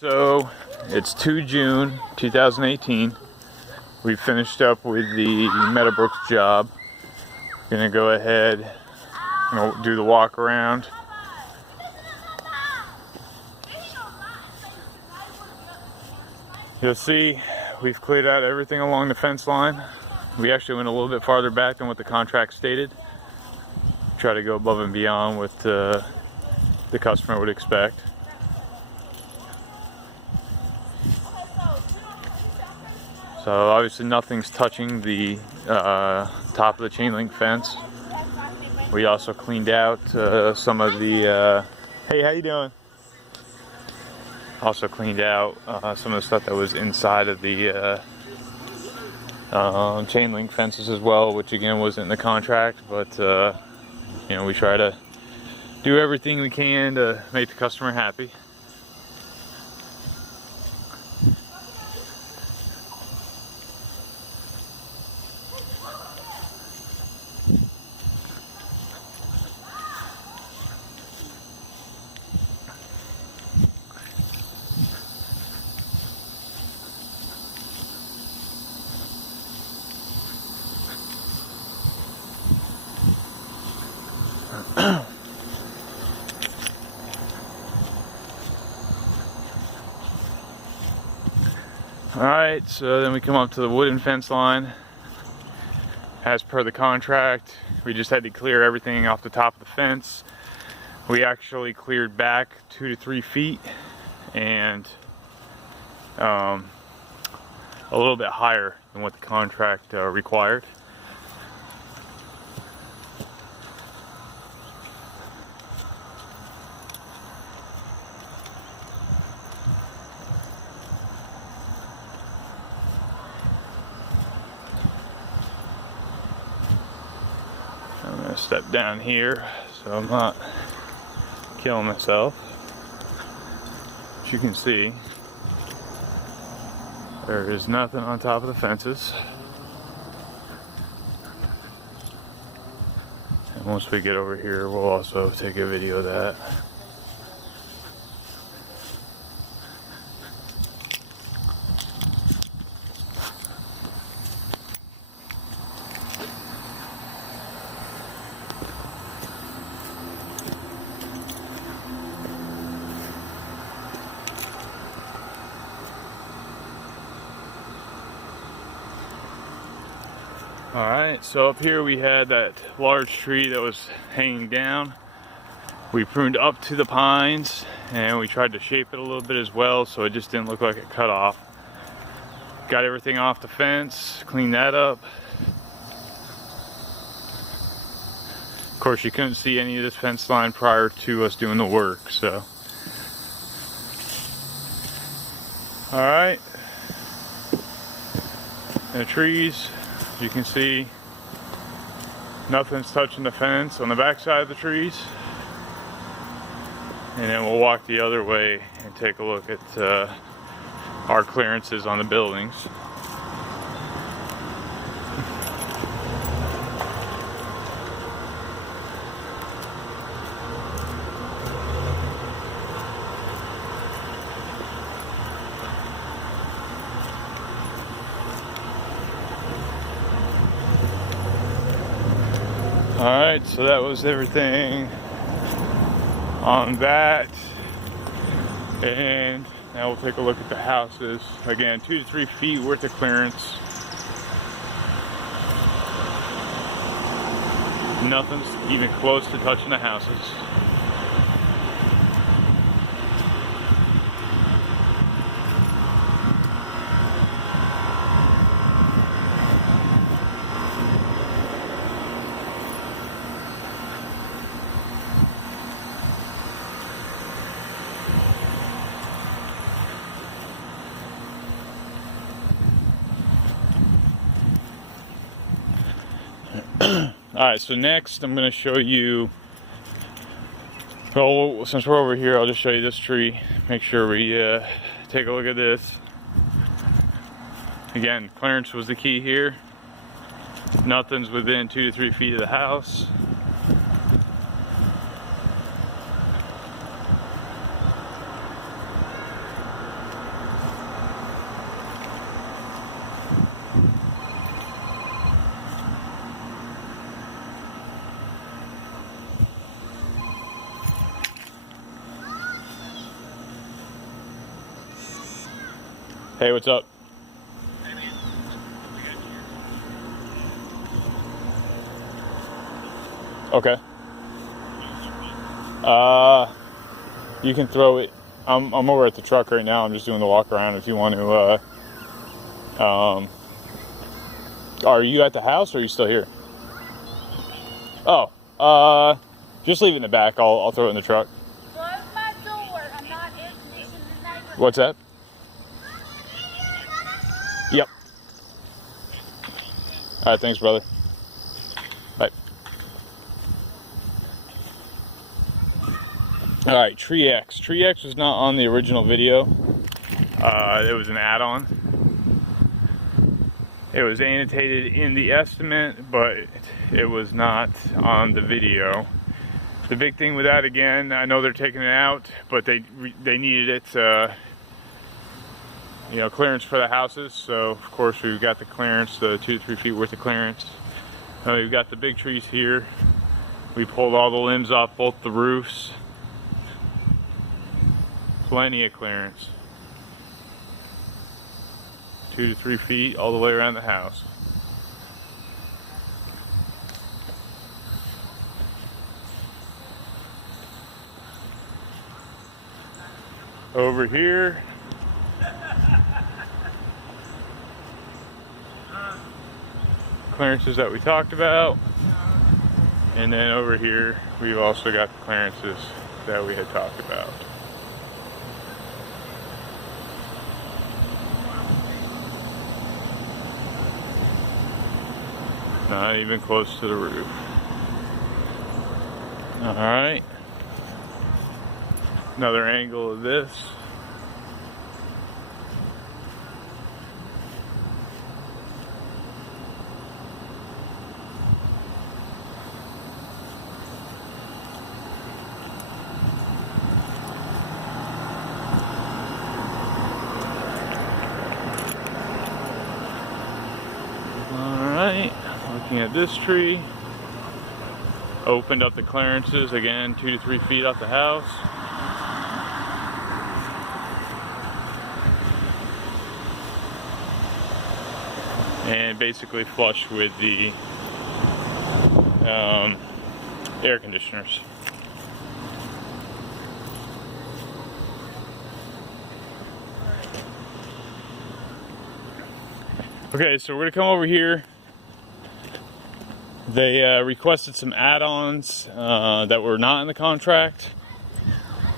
So it's 2 June 2018. We finished up with the Meadowbrook job. Gonna go ahead and do the walk around. You'll see we've cleared out everything along the fence line. We actually went a little bit farther back than what the contract stated. Try to go above and beyond what the customer would expect. So obviously nothing's touching the top of the chain link fence. We also cleaned out some of the, hey, how you doing? Also cleaned out some of the stuff that was inside of the chain link fences as well, which again wasn't in the contract, but you know, we try to do everything we can to make the customer happy. Alright, so then we come up to the wooden fence line. As per the contract, we just had to clear everything off the top of the fence. We actually cleared back 2 to 3 feet and a little bit higher than what the contract required. I'm going to step down here so I'm not killing myself. As you can see, there is nothing on top of the fences. And once we get over here, we'll also take a video of that. Alright, so up here we had that large tree that was hanging down. We pruned up to the pines and we tried to shape it a little bit as well so it just didn't look like it cut off. Got everything off the fence, cleaned that up. Of course, you couldn't see any of this fence line prior to us doing the work, so. Alright, the trees. You can see nothing's touching the fence on the back side of the trees. And then we'll walk the other way and take a look at our clearances on the buildings. Alright, so that was everything on that. And now we'll take a look at the houses. Again, 2 to 3 feet worth of clearance. Nothing's even close to touching the houses. Alright, so next I'm going to show you, well, since we're over here, I'll just show you this tree. Make sure we take a look at this. Again, clearance was the key here. Nothing's within 2 to 3 feet of the house. Hey, what's up? Hey man, we got Okay. You can throw it. I'm over at the truck right now. I'm just doing the walk around. If you want to, are you at the house or are you still here? Oh, just leave it in the back. I'll throw it in the truck. Close my door. I'm not air conditioning the neighborhood. What's that? Yep. All right, thanks, brother. Bye. All right, Tree X. Tree X was not on the original video. It was an add-on. It was annotated in the estimate, but it was not on the video. The big thing with that, again, I know they're taking it out, but they needed it, you know, clearance for the houses. So of course we've got the clearance, the 2 to 3 feet worth of clearance. We've got the big trees here. We pulled all the limbs off both the roofs. Plenty of clearance. 2 to 3 feet all the way around the house. Over here, clearances that we talked about, and then over here we've also got the clearances that we had talked about. Not even close to the roof. All right. Another angle of this. Alright, looking at this tree. Opened up the clearances again, 2 to 3 feet off the house. And basically flush with the air conditioners. Okay, so we're gonna come over here. They requested some add-ons that were not in the contract.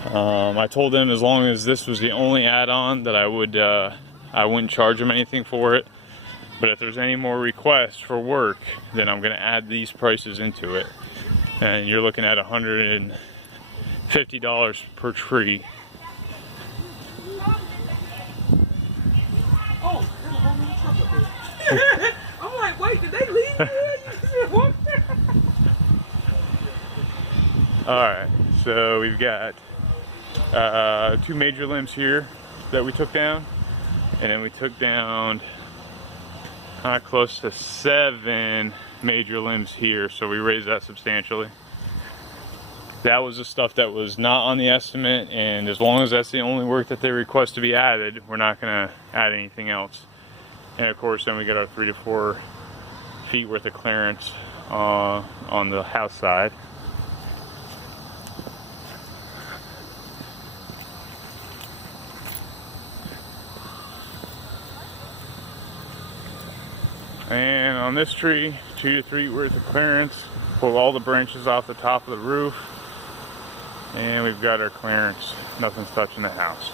I told them as long as this was the only add-on that I wouldn't charge them anything for it. But if there's any more requests for work, then I'm gonna add these prices into it. And you're looking at $150 per tree. Oh, there's a whole new truck up there. I'm like, wait, did they leave here? Alright, so we've got 2 major limbs here that we took down. And then we took down close to 7 major limbs here, so we raised that substantially. That was the stuff that was not on the estimate, and as long as that's the only work that they request to be added, we're not going to add anything else. And of course then we got our 3 to 4 feet worth of clearance on the house side. And on this tree, 2 to 3 worth of clearance. Pull all the branches off the top of the roof. And we've got our clearance. Nothing's touching the house.